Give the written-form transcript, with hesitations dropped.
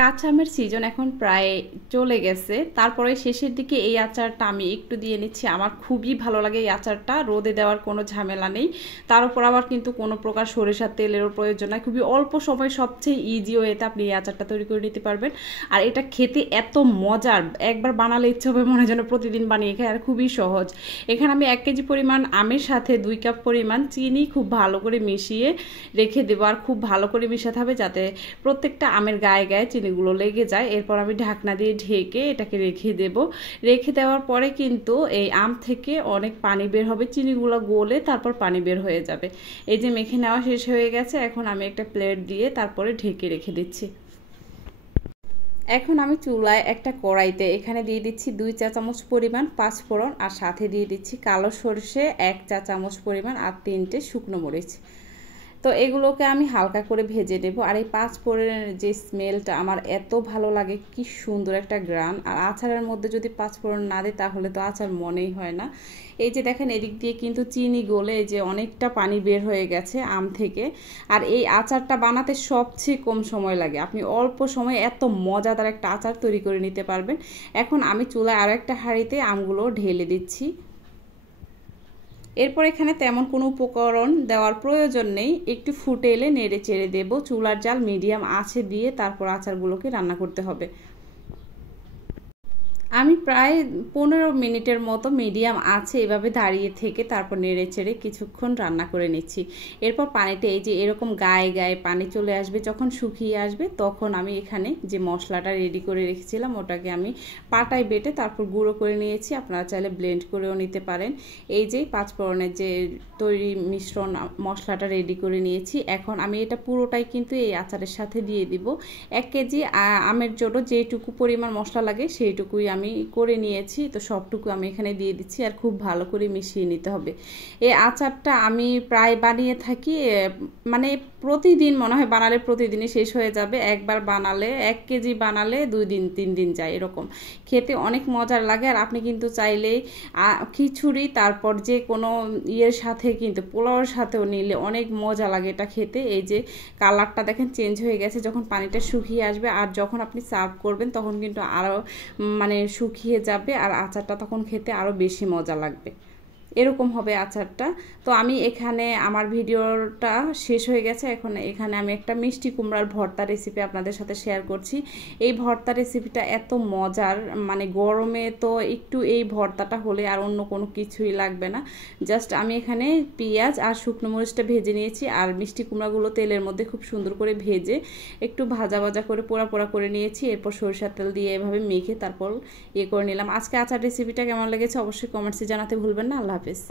কাঁচা আমের সিজন এখন প্রায় চলে গেছে, তারপরে শেষের দিকে এই আচারটা আমি একটু দিয়ে নিচ্ছি। আমার খুবই ভালো লাগে এই আচারটা, রোদে দেওয়ার কোনো ঝামেলা নেই, তার উপর আবার কিন্তু কোনো প্রকার সরিষার তেলেরও প্রয়োজন নাই। খুবই অল্প সময় সবচেয়ে ইজি ওয়েতে আপনি এই আচারটা তৈরি করে নিতে পারবেন। আর এটা খেতে এত মজার, একবার বানালে ইচ্ছে হবে মনে যেন প্রতিদিন বানিয়ে খাই। আর খুবই সহজ। এখানে আমি 1 কেজি পরিমাণ আমের সাথে 2 কাপ পরিমাণ চিনি খুব ভালো করে মিশিয়ে রেখে দেবো। আর খুব ভালো করে মিশাতে হবে যাতে প্রত্যেকটা আমের গায়ে গায়ে চিনিগুলো লেগে যায়। এরপর আমি ঢাকনা দিয়ে ঢেকে এটাকে রেখে দেব। রেখে দেওয়ার পরে কিন্তু এই আম থেকে অনেক পানি বের হবে, চিনিগুলো গলে তারপর পানি বের হয়ে যাবে। এই যে মেখে নেওয়া শেষ হয়ে গেছে, এখন আমি একটা প্লেট দিয়ে তারপরে ঢেকে রেখে দিচ্ছি। এখন আমি চুলায় একটা কড়াইতে এখানে দিয়ে দিচ্ছি 2 চা চামচ পরিমাণ পাঁচফোড়ন, আর সাথে দিয়ে দিচ্ছি কালো সরষে 1 চা চামচ পরিমাণ, আর 3টে শুকনো মরিচ। তো এগুলোকে আমি হালকা করে ভেজে নেব। আর এই পাঁচফোড়নের যে স্মেলটা আমার এত ভালো লাগে, কি সুন্দর একটা গ্রান। আর আচারের মধ্যে যদি পাঁচফোড়ন না দিই তাহলে তো আচার মনেই হয় না। এই যে দেখেন এদিক দিয়ে কিন্তু চিনি গলে যে অনেকটা পানি বের হয়ে গেছে আম থেকে। আর এই আচারটা বানাতে সবচেয়ে কম সময় লাগে, আপনি অল্প সময়ে এত মজাদার একটা আচার তৈরি করে নিতে পারবেন। এখন আমি চুলায় আরও একটা হাঁড়িতে আমগুলো ঢেলে দিচ্ছি। এরপর এখানে তেমন কোনো উপকরণ দেওয়ার প্রয়োজন নেই, একটু ফুটে এলে নেড়ে চেড়ে দেবো। চুলার জাল মিডিয়াম আঁচে দিয়ে তারপর আচারগুলোকে রান্না করতে হবে। আমি প্রায় 15 মিনিটের মতো মিডিয়াম আছে এভাবে দাঁড়িয়ে থেকে তারপর নেড়ে চেড়ে কিছুক্ষণ রান্না করে নিচ্ছি। এরপর পানিটা এই যে এরকম গায়ে গায়ে পানি চলে আসবে, যখন শুকিয়ে আসবে তখন আমি এখানে যে মশলাটা রেডি করে রেখেছিলাম ওটাকে আমি পাটায় বেটে তারপর গুঁড়ো করে নিয়েছি। আপনারা চাইলে ব্লেন্ড করেও নিতে পারেন। এই যে পাঁচফোড়নের যে তৈরি মিশ্রণ মশলাটা রেডি করে নিয়েছি। এখন আমি এটা পুরোটাই কিন্তু এই আচারের সাথে দিয়ে দিব। 1 কেজি আমের জন্য যেটুকু পরিমাণ মশলা লাগে সেইটুকুই আমি করে নিয়েছি। তো সবটুকু আমি এখানে দিয়ে দিচ্ছি, আর খুব ভালো করে মিশিয়ে নিতে হবে। এই আচারটা আমি প্রায় বানিয়ে থাকি, মানে প্রতিদিন মনে হয় বানালে প্রতিদিনই শেষ হয়ে যাবে। একবার বানালে 1 কেজি বানালে 2 দিন 3 দিন যায় এরকম। খেতে অনেক মজার লাগে। আর আপনি কিন্তু চাইলে খিচুড়ি তারপর যে কোনো ইয়ের সাথে কিন্তু পোলাওর সাথেও নিলে অনেক মজা লাগে এটা খেতে। এই যে কালারটা দেখেন চেঞ্জ হয়ে গেছে যখন পানিটা শুকিয়ে আসবে, আর যখন আপনি সার্ভ করবেন তখন কিন্তু আরও মানে শুকিয়ে যাবে, আর আচারটা তখন খেতে আরও বেশি মজা লাগবে। এরকম হবে আচারটা। তো আমি এখানে আমার ভিডিওটা শেষ হয়ে গেছে। এখন এখানে আমি একটা মিষ্টি কুমড়ার ভর্তা রেসিপি আপনাদের সাথে শেয়ার করছি। এই ভর্তা রেসিপিটা এত মজার, মানে গরমে তো একটু এই ভর্তাটা হলে আর অন্য কোনো কিছুই লাগবে না। জাস্ট আমি এখানে পেঁয়াজ আর শুকনো মরিচটা ভেজে নিয়েছি, আর মিষ্টি কুমড়াগুলো তেলের মধ্যে খুব সুন্দর করে ভেজে একটু ভাজা ভাজা করে পোড়া পোড়া করে নিয়েছি। এরপর সরিষার তেল দিয়ে এভাবে মেখে তারপর করে নিলাম। আজকে আচার রেসিপিটা কেমন লেগেছে অবশ্যই কমেন্টসে জানাতে ভুলবেন না। আল্লাহ হাফেজ।